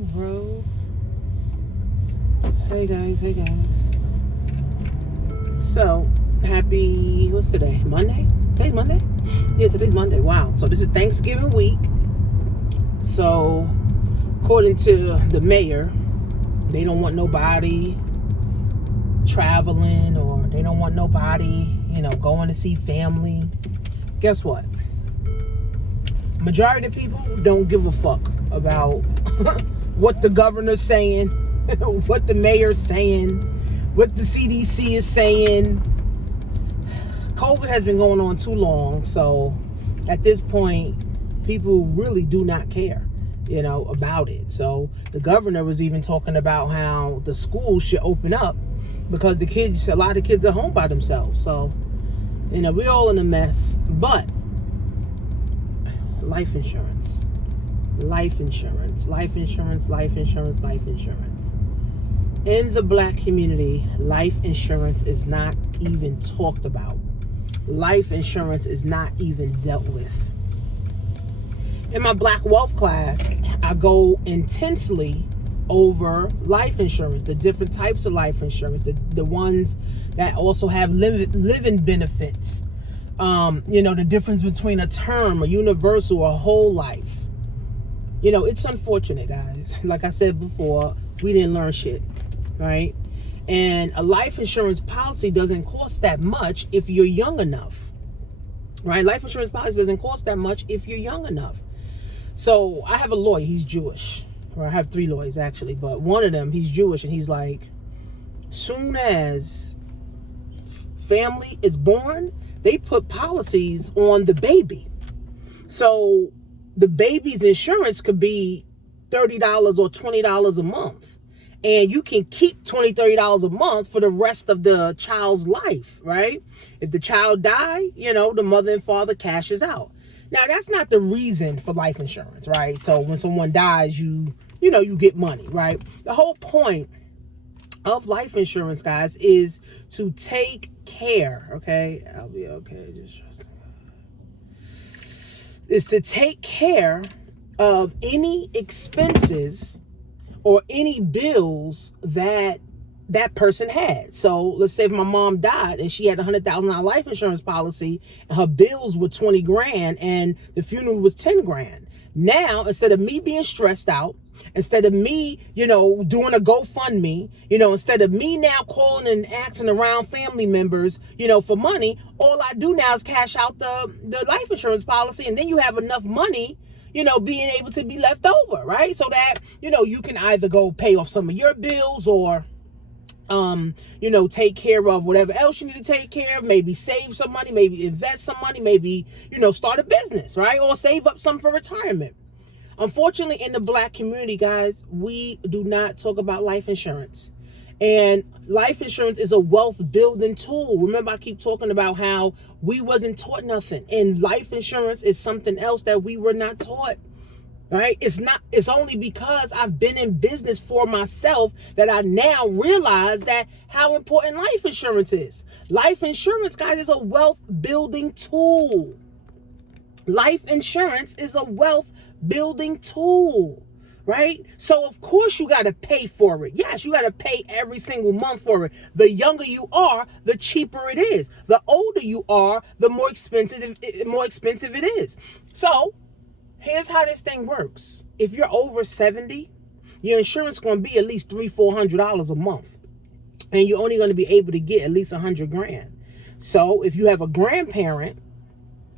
bro. Hey guys. So, what's today? Monday? Today's Monday? Yeah, today's Monday. Wow. So this is Thanksgiving week. So, according to the mayor, they don't want nobody traveling, or they don't want nobody, going to see family. Guess what? Majority of people don't give a fuck about what the governor's saying, what the mayor's saying, what the CDC is saying. COVID has been going on too long, so at this point, people really do not care, about it. So the governor was even talking about how the schools should open up because a lot of kids are home by themselves. So, we're all in a mess, but life insurance. In the black community, life insurance is not even talked about. Life insurance is not even dealt with. In my Black Wealth class, I go intensely over life insurance, the different types of life insurance, the ones that also have living benefits. The difference between a term, a universal, a whole life. It's unfortunate, guys. Like I said before, we didn't learn shit, right? And a life insurance policy doesn't cost that much if you're young enough, right? Life insurance policy doesn't cost that much if you're young enough. So I have a lawyer, he's Jewish. Or I have 3 lawyers actually, but one of them, he's Jewish, and he's like, soon as family is born, they put policies on the baby. So the baby's insurance could be $30 or $20 a month. And you can keep $20, $30 a month for the rest of the child's life, right? If the child die, the mother and father cashes out. Now, that's not the reason for life insurance, right? So when someone dies, you get money, right? The whole point of life insurance, guys, is to take care, okay? I'll be okay, just trust me. Is to take care of any expenses or any bills that person had. So let's say if my mom died and she had a $100,000 life insurance policy and her bills were 20 grand and the funeral was 10 grand. Now, instead of me being stressed out, instead of me, doing a GoFundMe, instead of me now calling and asking around family members, for money, all I do now is cash out the life insurance policy, and then you have enough money, being able to be left over, right? So that, you can either go pay off some of your bills or, take care of whatever else you need to take care of, maybe save some money, maybe invest some money, maybe, start a business, right? Or save up some for retirement. Unfortunately, in the black community, guys, we do not talk about life insurance. And life insurance is a wealth building tool. Remember, I keep talking about how we wasn't taught nothing. And life insurance is something else that we were not taught. Right? It's only because I've been in business for myself that I now realize that how important life insurance is. Life insurance, guys, is a wealth building tool. Life insurance is a wealth building tool, right? So of course you got to pay for it. Yes, you got to pay every single month for it. The younger you are, the cheaper it is. The older you are, the more expensive it is. So here's how this thing works. If you're over 70, your insurance is going to be at least $300-$400 a month. And you're only going to be able to get at least 100 grand. So if you have a grandparent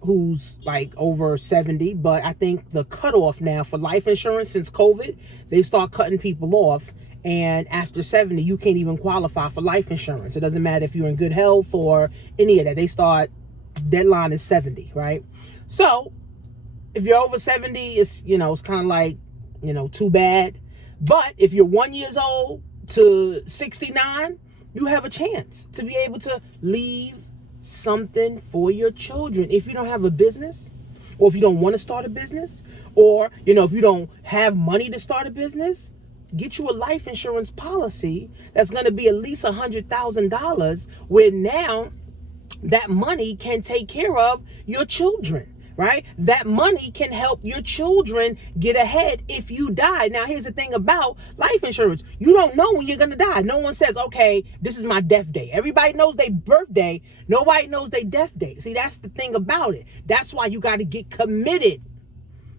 who's like over 70, but I think the cutoff now for life insurance since COVID, they start cutting people off. And after 70, you can't even qualify for life insurance. It doesn't matter if you're in good health or any of that. Deadline is 70, right? So if you're over 70, it's, it's kind of like, too bad. But if you're 1 year old to 69, you have a chance to be able to leave something for your children. If you don't have a business, or if you don't want to start a business, or, if you don't have money to start a business, get you a life insurance policy that's going to be at least $100,000, where now that money can take care of your children. right? That money can help your children get ahead if you die. Now, here's the thing about life insurance. You don't know when you're going to die. No one says, okay, this is my death day. Everybody knows their birthday. Nobody knows their death day. See, that's the thing about it. That's why you got to get committed,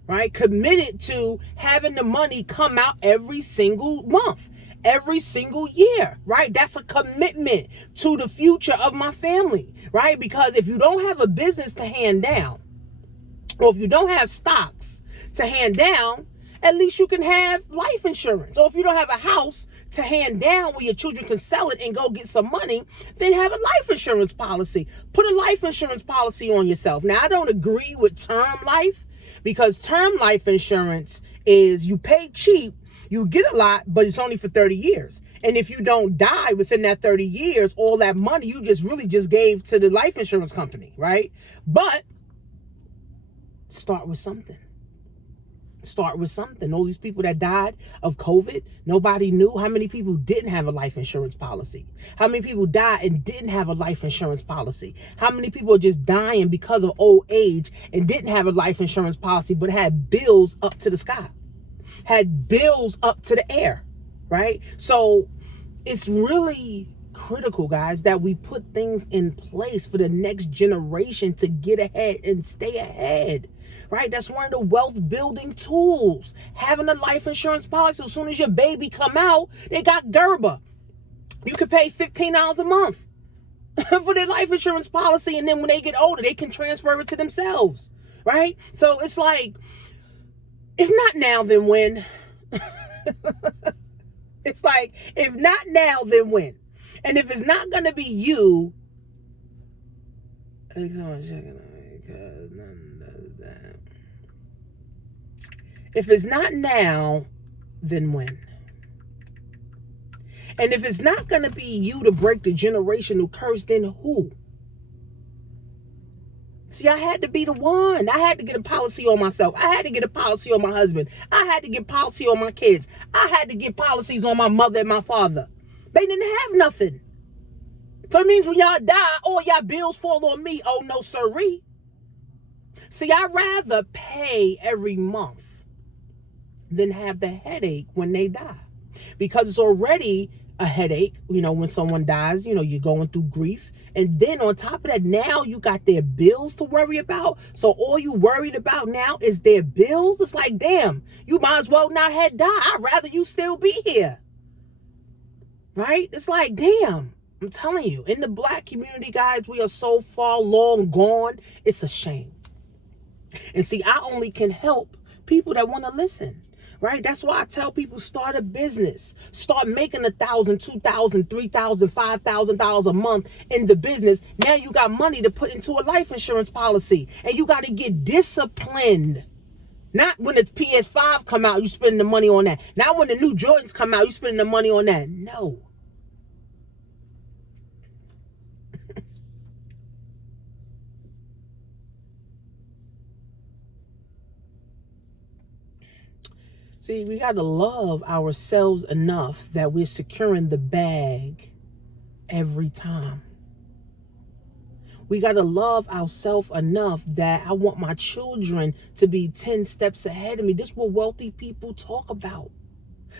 right? Committed to having the money come out every single month, every single year, right? That's a commitment to the future of my family, right? Because if you don't have a business to hand down, or if you don't have stocks to hand down, at least you can have life insurance. Or if you don't have a house to hand down where your children can sell it and go get some money, then have a life insurance policy. Put a life insurance policy on yourself. Now, I don't agree with term life, because term life insurance is you pay cheap, you get a lot, but it's only for 30 years. And if you don't die within that 30 years, all that money you really just gave to the life insurance company, right? But start with something. Start with something. All these people that died of COVID, nobody knew. How many people didn't have a life insurance policy? How many people died and didn't have a life insurance policy? How many people are just dying because of old age and didn't have a life insurance policy but had bills up to the sky, had bills up to the air, right? So it's really critical, guys, that we put things in place for the next generation to get ahead and stay ahead, right? That's one of the wealth building tools, having a life insurance policy. As soon as your baby come out, they got Gerber. You could pay $15 a month for their life insurance policy, and then when they get older, they can transfer it to themselves, right? So it's like, if not now, then when? It's like, if not now, then when? And if it's not going to be you, if it's not now, then when? And if it's not going to be you to break the generational curse, then who? See, I had to be the one. I had to get a policy on myself. I had to get a policy on my husband. I had to get policy on my kids. I had to get policies on my mother and my father. They didn't have nothing. So it means when y'all die, all y'all bills fall on me. Oh, no, sirree. See, I'd rather pay every month than have the headache when they die. Because it's already a headache, when someone dies, you're going through grief. And then on top of that, now you got their bills to worry about. So all you worried about now is their bills. It's like, damn, you might as well not have died. I'd rather you still be here. Right? It's like, damn, I'm telling you, in the Black community, guys, we are so far long gone. It's a shame. And see, I only can help people that want to listen. Right? That's why I tell people, start a business. Start making $1,000, $2,000, $3,000, $5,000 a month in the business. Now you got money to put into a life insurance policy. And you got to get disciplined. Not when the PS5 come out, you spend the money on that. Not when the new Jordans come out, you spend the money on that. No. See, we got to love ourselves enough that we're securing the bag every time. We got to love ourselves enough that I want my children to be 10 steps ahead of me. This is what wealthy people talk about.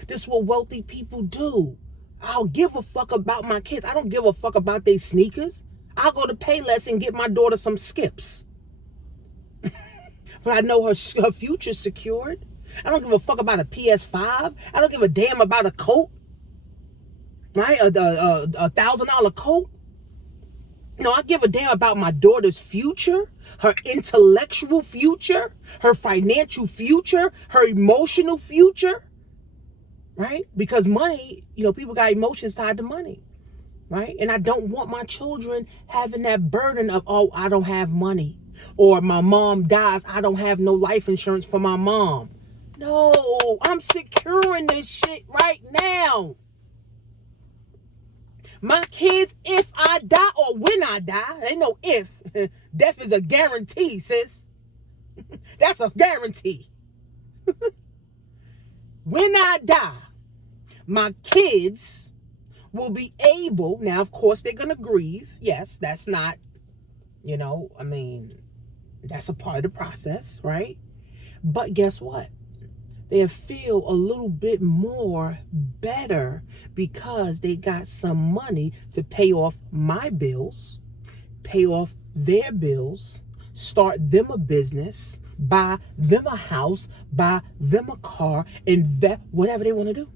This is what wealthy people do. I don't give a fuck about my kids. I don't give a fuck about their sneakers. I'll go to Payless and get my daughter some Skips. But I know her future's secured. I don't give a fuck about a PS5. I don't give a damn about a coat. Right? A $1,000 coat. No, I give a damn about my daughter's future, her intellectual future, her financial future, her emotional future. Right? Because money, people got emotions tied to money. Right? And I don't want my children having that burden of, oh, I don't have money. Or my mom dies, I don't have no life insurance for my mom. No, I'm securing this shit right now. My kids, if I die or when I die, ain't no if. Death is a guarantee, sis. That's a guarantee. When I die, my kids will be able, now of course they're going to grieve. Yes, that's not, That's a part of the process, right? But guess what? They feel a little bit more better because they got some money to pay off my bills, pay off their bills, start them a business, buy them a house, buy them a car, invest, whatever they want to do.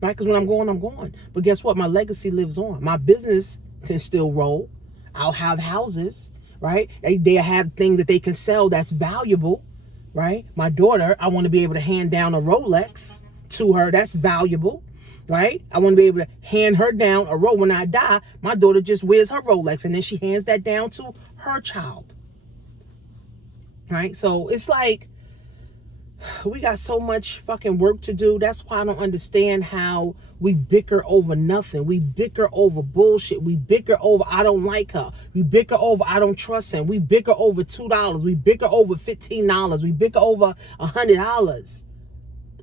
Right? Because when I'm going, I'm going. But guess what? My legacy lives on. My business can still roll. I'll have houses, right? They have things that they can sell that's valuable, right? My daughter, I want to be able to hand down a Rolex to her. That's valuable, right? I want to be able to hand her down a Rolex. When I die, my daughter just wears her Rolex and then she hands that down to her child, right? So it's like, we got so much fucking work to do. That's why I don't understand how we bicker over nothing. We bicker over bullshit. We bicker over I don't like her. We bicker over I don't trust him. We bicker over $2. We bicker over $15. We bicker over $100.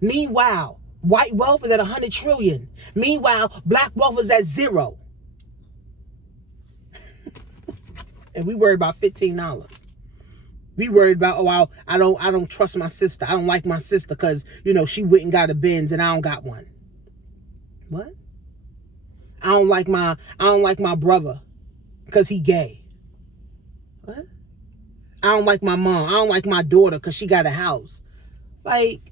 Meanwhile, white wealth is at 100 trillion. Meanwhile, black wealth is at 0. And we worry about $15. We worried about, oh, I don't trust my sister. I don't like my sister because, she went and got a Benz and I don't got one. What? I don't like my brother because he gay. What? I don't like my mom. I don't like my daughter because she got a house. Like,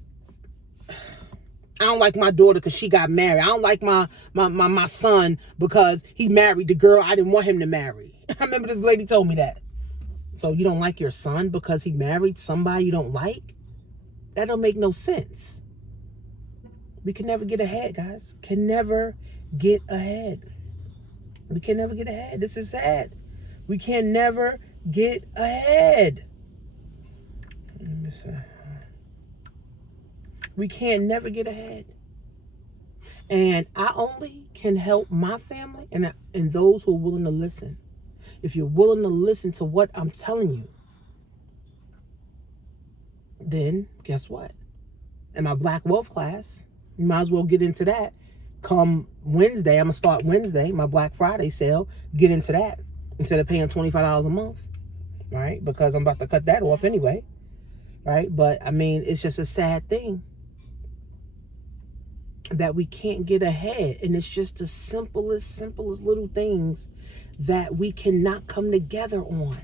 I don't like my daughter because she got married. I don't like my son because he married the girl I didn't want him to marry. I remember this lady told me that. So you don't like your son because he married somebody you don't like? That don't make no sense. We can never get ahead, guys. Can never get ahead. We can never get ahead. This is sad. We can never get ahead. We can never get ahead. And I only can help my family and those who are willing to listen. If you're willing to listen to what I'm telling you, then guess what? In my Black Wealth class, you might as well get into that. Come Wednesday, I'm going to start Wednesday, my Black Friday sale, get into that instead of paying $25 a month, right? Because I'm about to cut that off anyway, right? But, I mean, it's just a sad thing that we can't get ahead. And it's just the simplest little things that we cannot come together on.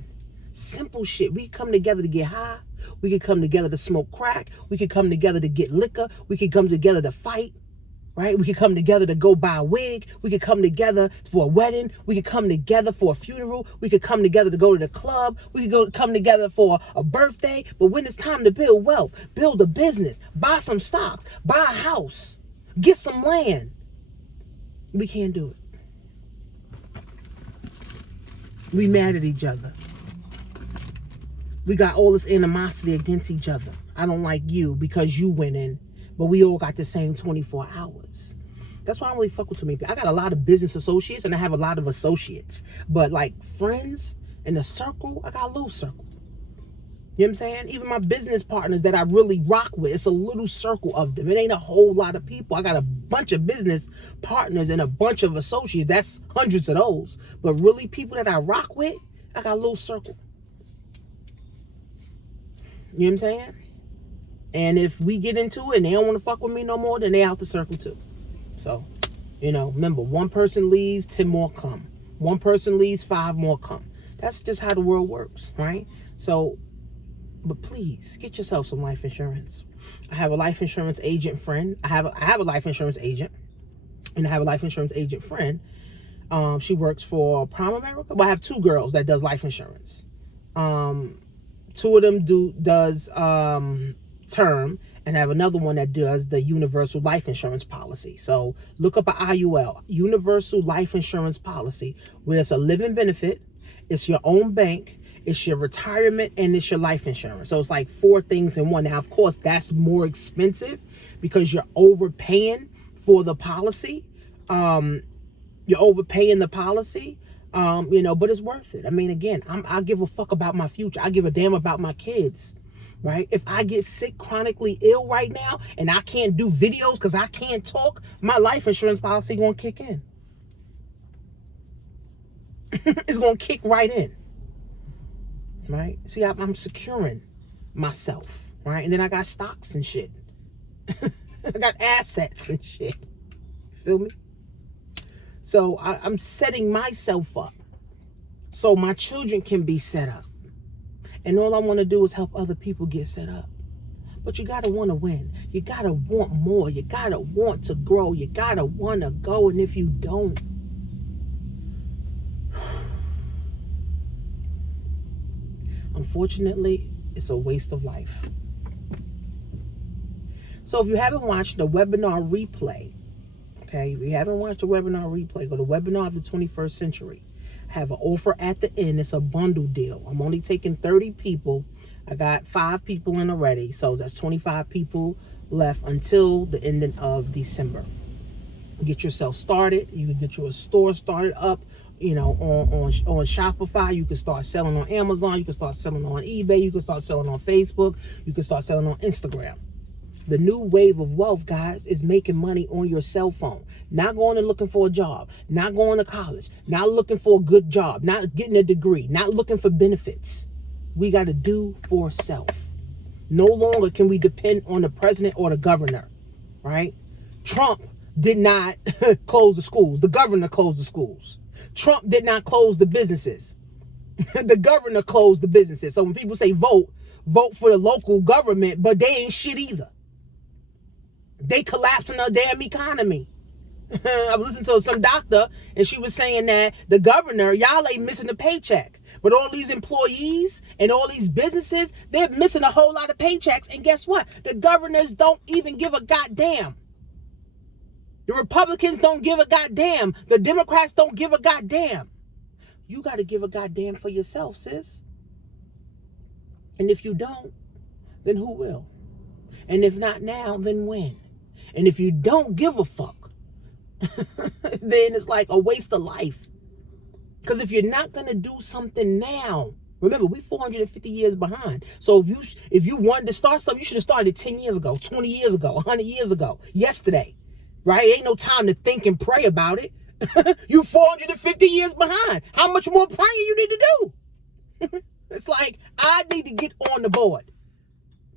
Simple shit. We come together to get high. We could come together to smoke crack. We could come together to get liquor. We could come together to fight, right? We could come together to go buy a wig. We could come together for a wedding. We could come together for a funeral. We could come together to go to the club. We could come together for a birthday. But when it's time to build wealth, build a business, buy some stocks, buy a house, get some land, we can't do it. We mad at each other. We got all this animosity against each other. I don't like you because you went in, but we all got the same 24 hours. That's why I don't really fuck with too many people. I got a lot of business associates and I have a lot of associates. But like friends in a circle, I got a little circle. You know what I'm saying? Even my business partners that I really rock with, it's a little circle of them. It ain't a whole lot of people. I got a bunch of business partners and a bunch of associates. That's hundreds of those. But really, people that I rock with, I got a little circle. You know what I'm saying? And if we get into it and they don't want to fuck with me no more, then they out the circle too. So, remember, one person leaves, 10 more come. One person leaves, 5 more come. That's just how the world works, right? So, but please get yourself some life insurance. I have a life insurance agent friend. I have a life insurance agent, and I have a life insurance agent friend. She works for Prime America. Well, I have 2 girls that does life insurance. 2 of them does term, and I have another one that does the universal life insurance policy. So look up an IUL, universal life insurance policy, where it's a living benefit, it's your own bank, it's your retirement, and it's your life insurance. So it's like 4 things in one. Now, of course, that's more expensive because you're overpaying for the policy. You're overpaying the policy, but it's worth it. I mean, again, I give a fuck about my future. I give a damn about my kids, right? If I get sick, chronically ill right now, and I can't do videos because I can't talk, my life insurance policy gonna kick in. It's gonna kick right in. right? See, I'm securing myself, right? And then I got stocks and shit. I got assets and shit. You feel me? So I'm setting myself up so my children can be set up. And all I want to do is help other people get set up. But you got to want to win. You got to want more. You got to want to grow. You got to want to go. And if you don't, unfortunately, it's a waste of life. So if you haven't watched the webinar replay, okay, if you haven't watched the webinar replay, go to Webinar of the 21st Century. I have an offer at the end. It's a bundle deal. I'm only taking 30 people. I got 5 people in already. So that's 25 people left until the ending of December. Get yourself started. You can get your store started up, you know, on Shopify. You can start selling on Amazon. You can start selling on eBay. You can start selling on Facebook. You can start selling on Instagram. The new wave of wealth, guys, is making money on your cell phone. Not going and looking for a job. Not going to college. Not looking for a good job. Not getting a degree. Not looking for benefits. We got to do for self. No longer can we depend on the president or the governor, right? Trump did not close the schools. The governor closed the schools. Trump did not close the businesses. The governor closed the businesses. So when people say vote for the local government, but they ain't shit either. They collapsing the damn economy. I was listening to some doctor and she was saying that the governor, y'all ain't missing a paycheck. But all these employees and all these businesses, they're missing a whole lot of paychecks. And guess what? The governors don't even give a goddamn. The Republicans don't give a goddamn. The Democrats don't give a goddamn. You got to give a goddamn for yourself, sis. And if you don't, then who will? And if not now, then when? And if you don't give a fuck, then it's like a waste of life. Because if you're not going to do something now, remember, we 450 years behind. So if you wanted to start something, you should have started 10 years ago, 20 years ago, 100 years ago, yesterday, right? Ain't no time to think and pray about it. You 450 years behind. How much more praying you need to do? It's like, I need to get on the board.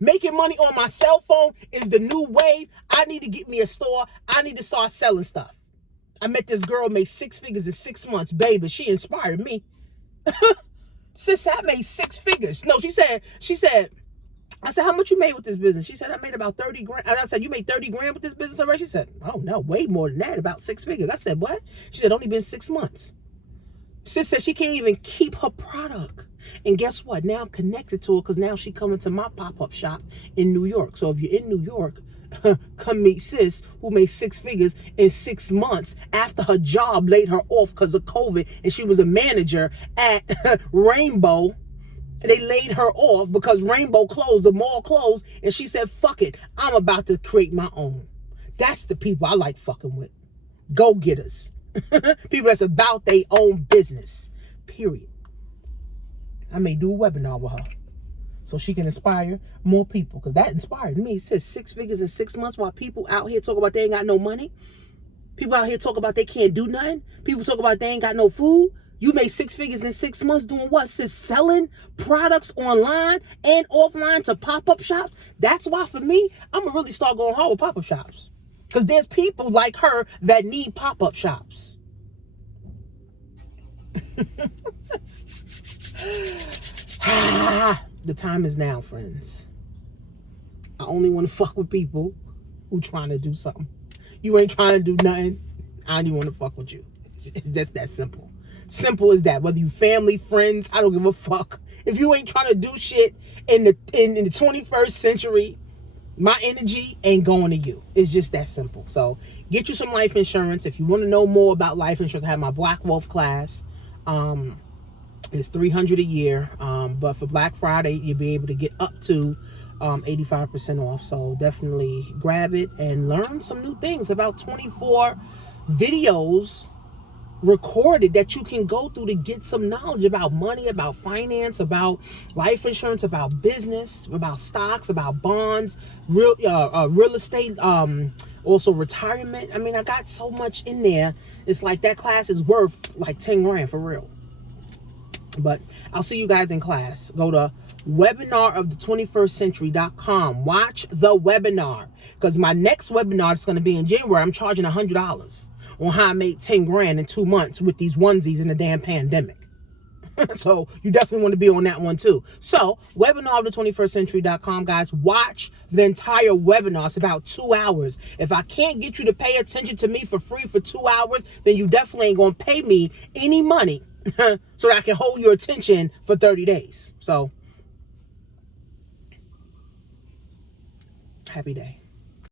Making money on my cell phone is the new wave. I need to get me a store. I need to start selling stuff. I met this girl, made 6 figures in 6 months. Baby, she inspired me. Sis, I made 6 figures. No, she said, I said, how much you made with this business? She said, I made about 30 grand. I said, you made 30 grand with this business already? She said, oh no, way more than that, about 6 figures. I said, what? She said, only been 6 months. Sis said she can't even keep her product. And guess what? Now I'm connected to her because now she coming to my pop-up shop in New York. So if you're in New York, come meet sis who made 6 figures in 6 months after her job laid her off because of COVID. And she was a manager at Rainbow. They laid her off because Rainbow closed, the mall closed. And she said, fuck it, I'm about to create my own. That's the people I like fucking with. Go-getters. People that's about their own business. Period. I may do a webinar with her so she can inspire more people, because that inspired me. It says 6 figures in 6 months while people out here talk about they ain't got no money. People out here talk about they can't do nothing. People talk about they ain't got no food. You made 6 figures in 6 months doing what? Sis, selling products online and offline to pop-up shops. That's why for me, I'm going to really start going hard with pop-up shops. Because there's people like her that need pop-up shops. The time is now, friends. I only want to fuck with people who trying to do something. You ain't trying to do nothing, I don't even want to fuck with you. It's just that simple. Simple as that. Whether you family, friends, I don't give a fuck. If you ain't trying to do shit in the 21st century, my energy ain't going to you. It's just that simple. So get you some life insurance. If you want to know more about life insurance, I have my Black Wealth class. It's $300 a year. But for Black Friday, you'll be able to get up to 85% off. So definitely grab it and learn some new things. About 24 videos recorded that you can go through to get some knowledge about money, about finance, about life insurance, about business, about stocks, about bonds, real estate, also retirement. I mean, I got so much in there. It's like that class is worth like 10 grand for real. But I'll see you guys in class. Go to webinarofthe21stcentury.com. Watch the webinar, because my next webinar is going to be in January. I'm charging $100 on how I made 10 grand in 2 months with these onesies in the damn pandemic. So you definitely want to be on that one too. So webinarofthe21stcentury.com, guys. Watch the entire webinar. It's about 2 hours. If I can't get you to pay attention to me for free for 2 hours, then you definitely ain't going to pay me any money so that I can hold your attention for 30 days. So happy day.